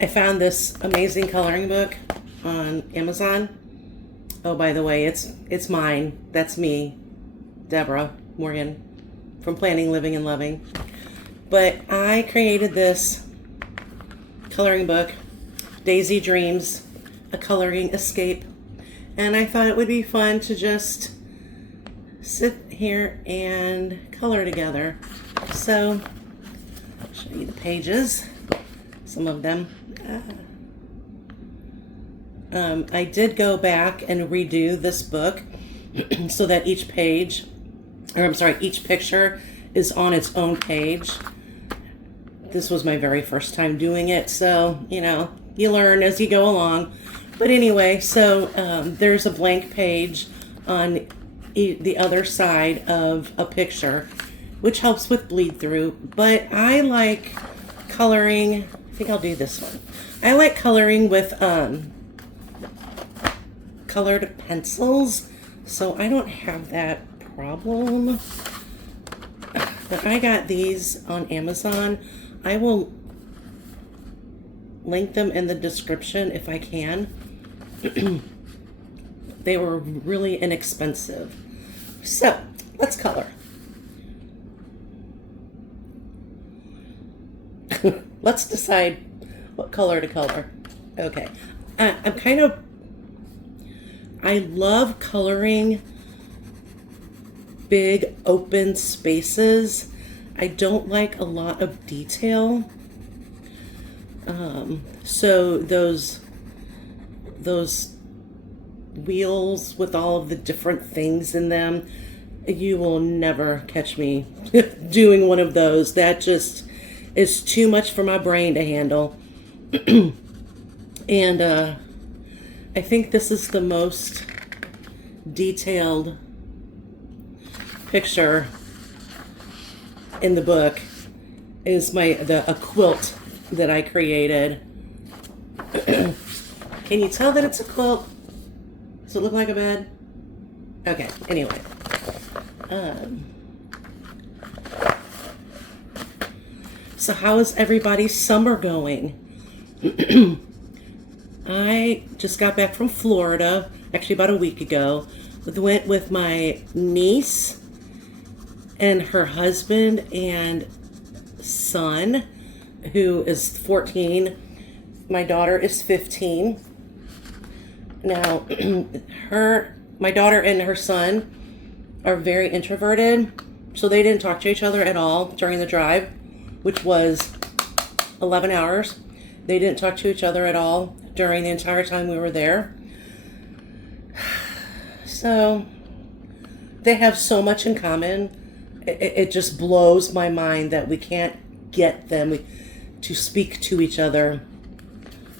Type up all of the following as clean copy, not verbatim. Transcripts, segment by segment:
I found this amazing coloring book on Amazon. Oh, by the way, it's mine. That's me, Deborah Morgan, from Planning, Living, and Loving. But I created this coloring book, Daisy Dreams, a coloring escape. And I thought it would be fun to just sit here and color together. So, I'll show you the pages, some of them. I did go back and redo this book so that each page, or I'm sorry, each picture is on its own page. This was my very first time doing it, so, you know, you learn as you go along. But anyway, so there's a blank page on the other side of a picture, which helps with bleed through. But I like coloring, I think I'll do this one. I like coloring with colored pencils, so I don't have that problem. But I got these on Amazon. I will link them in the description if I can. They were really inexpensive. So, let's color. Let's decide what color to color. Okay. I love coloring big open spaces. I don't like a lot of detail. So those wheels with all of the different things in them, you will never catch me doing one of those. That just is too much for my brain to handle. And I think this is the most detailed picture in the book, is a quilt that I created. Can you tell that it's a quilt? Does it look like a bed? Okay, anyway. So how is everybody's summer going? I just got back from Florida, actually about a week ago. Went with my niece and her husband and son, who is 14. My daughter is 15. Now, my daughter and her son are very introverted, so they didn't talk to each other at all during the drive, which was 11 hours. They didn't talk to each other at all during the entire time we were there. So they have so much in common. It just blows my mind that we can't get them to speak to each other.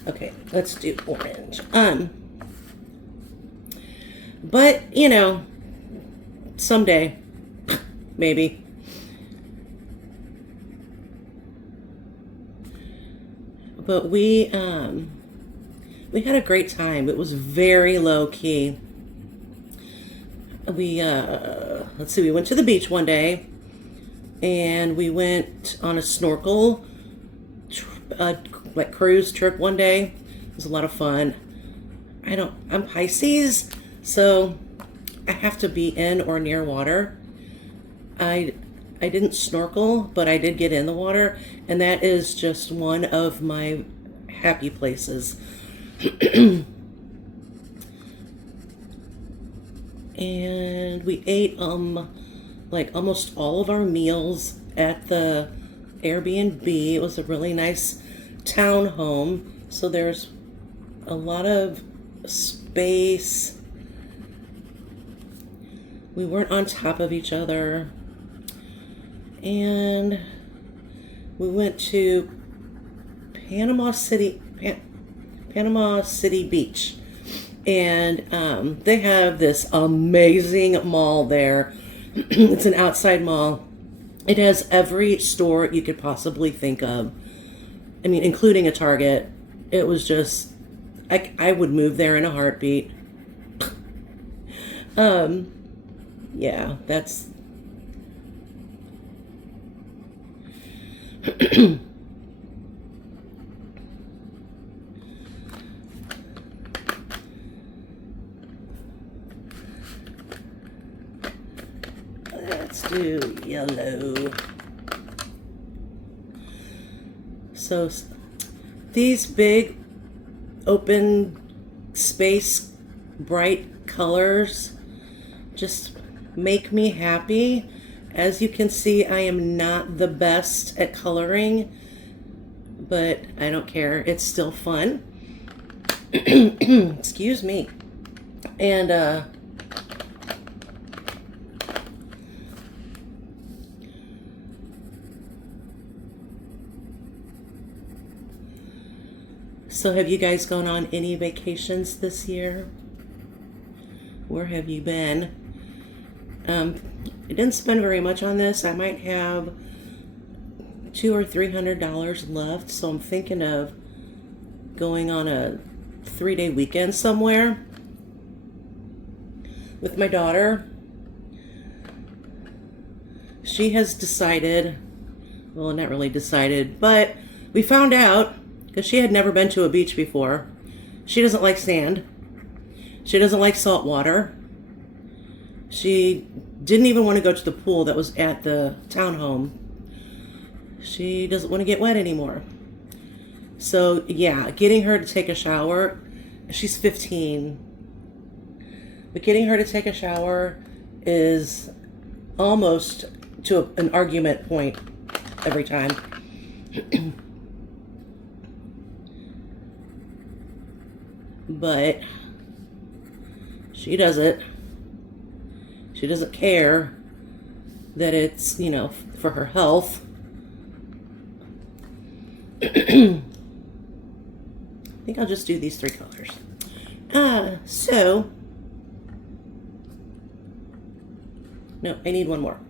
Okay, let's do orange. But, you know, someday, maybe. But we had a great time. It was very low key. We went to the beach one day, and we went on a snorkel cruise trip one day. It was a lot of fun. I'm Pisces, so I have to be in or near water. I didn't snorkel, but I did get in the water, and that is just one of my happy places. And we ate like almost all of our meals at the Airbnb. It was a really nice townhome, so there's a lot of space. We weren't on top of each other. And we went to Panama City Beach. And they have this amazing mall there. It's an outside mall. It has every store you could possibly think of. I mean, including a Target. It was just, I would move there in a heartbeat. Yeah, that's... Let's do yellow. So these big open space bright colors just make me happy. As you can see, I am not the best at coloring, but I don't care. It's still fun. Excuse me. And so have you guys gone on any vacations this year? Where have you been? I didn't spend very much on this. I might have $200 or $300 left, so I'm thinking of going on a 3-day weekend somewhere with my daughter. She has decided, well, not really decided, but we found out, because she had never been to a beach before, she doesn't like sand. She doesn't like salt water. She didn't even want to go to the pool that was at the townhome. She doesn't want to get wet anymore. So yeah, getting her to take a shower, she's 15, but getting her to take a shower is almost to an argument point every time. But she doesn't. She doesn't care that it's, you know, for her health. I think I'll just do these 3 colors. No, I need one more.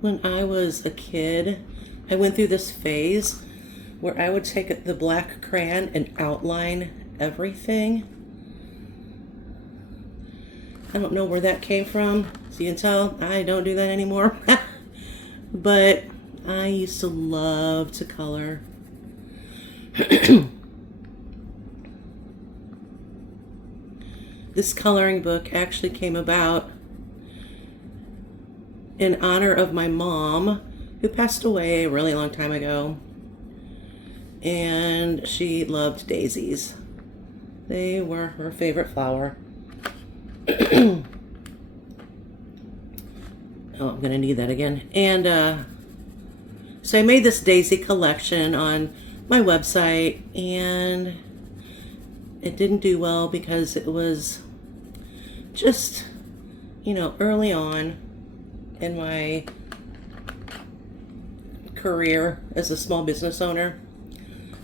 When I was a kid, I went through this phase where I would take the black crayon and outline everything. I don't know where that came from. So you can tell I don't do that anymore. But I used to love to color. This coloring book actually came about in honor of my mom, who passed away a really long time ago. And she loved daisies. They were her favorite flower. Oh, I'm gonna need that again. And so I made this daisy collection on my website, and it didn't do well because it was just, you know, early on in my career as a small business owner.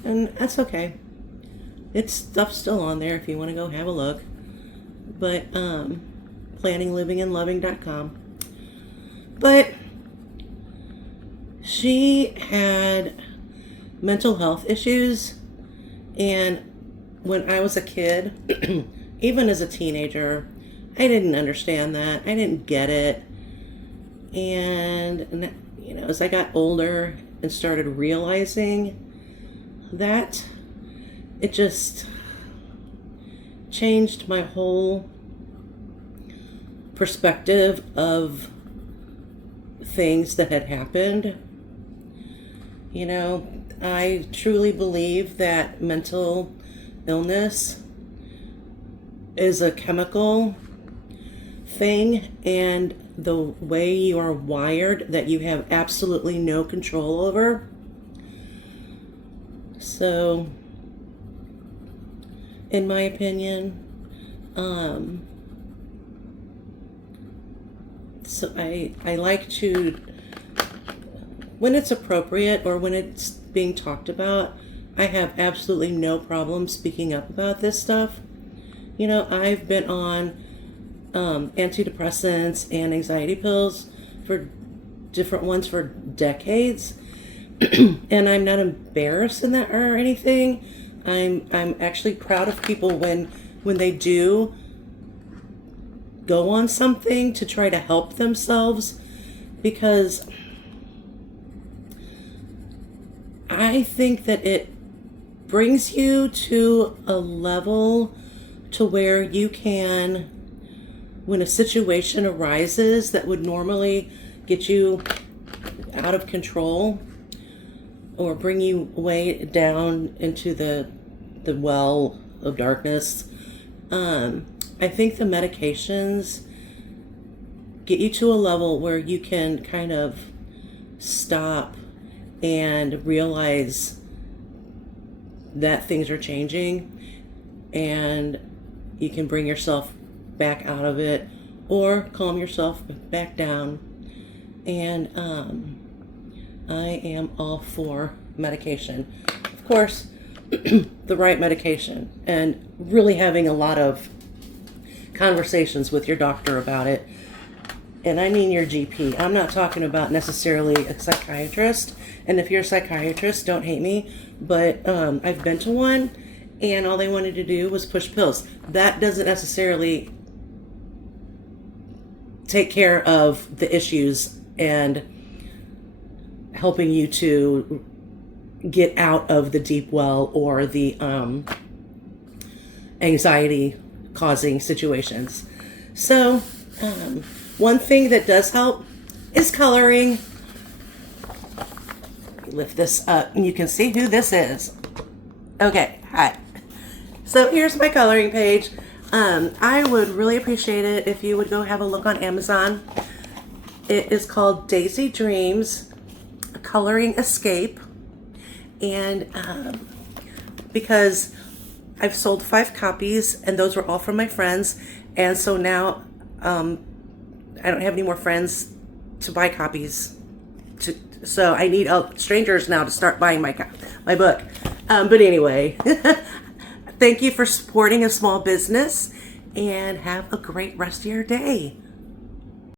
And that's okay. It's stuff still on there if you want to go have a look. But planninglivingandloving.com. But she had mental health issues, and when I was a kid, even as a teenager, I didn't understand that. I didn't get it. And, you know, as I got older and started realizing that, it just changed my whole perspective of things that had happened. You know, I truly believe that mental illness is a chemical thing, and the way you are wired that you have absolutely no control over. So, in my opinion, so I like to, when it's appropriate or when it's being talked about, I have absolutely no problem speaking up about this stuff. You know, I've been on antidepressants and anxiety pills for different ones for decades, and I'm not embarrassed in that or anything, I'm actually proud of people when they do go on something to try to help themselves, because I think that it brings you to a level to where you can, when a situation arises that would normally get you out of control or bring you way down into the well of darkness, I think the medications get you to a level where you can kind of stop and realize that things are changing, and you can bring yourself back out of it or calm yourself back down. And I am all for medication. Of course, the right medication, and really having a lot of conversations with your doctor about it. And I mean your GP. I'm not talking about necessarily a psychiatrist. And if you're a psychiatrist, don't hate me, but I've been to one, and all they wanted to do was push pills. That doesn't necessarily take care of the issues and helping you to get out of the deep well or the anxiety causing situations. So one thing that does help is coloring. Lift this up and you can see who this is. Okay, hi. So here's my coloring page. I would really appreciate it if you would go have a look on Amazon. It is called Daisy Dreams Coloring Escape. And because I've sold 5 copies, and those were all from my friends, and so now I don't have any more friends to buy copies. So I need strangers now to start buying my book. But anyway, thank you for supporting a small business, and have a great rest of your day.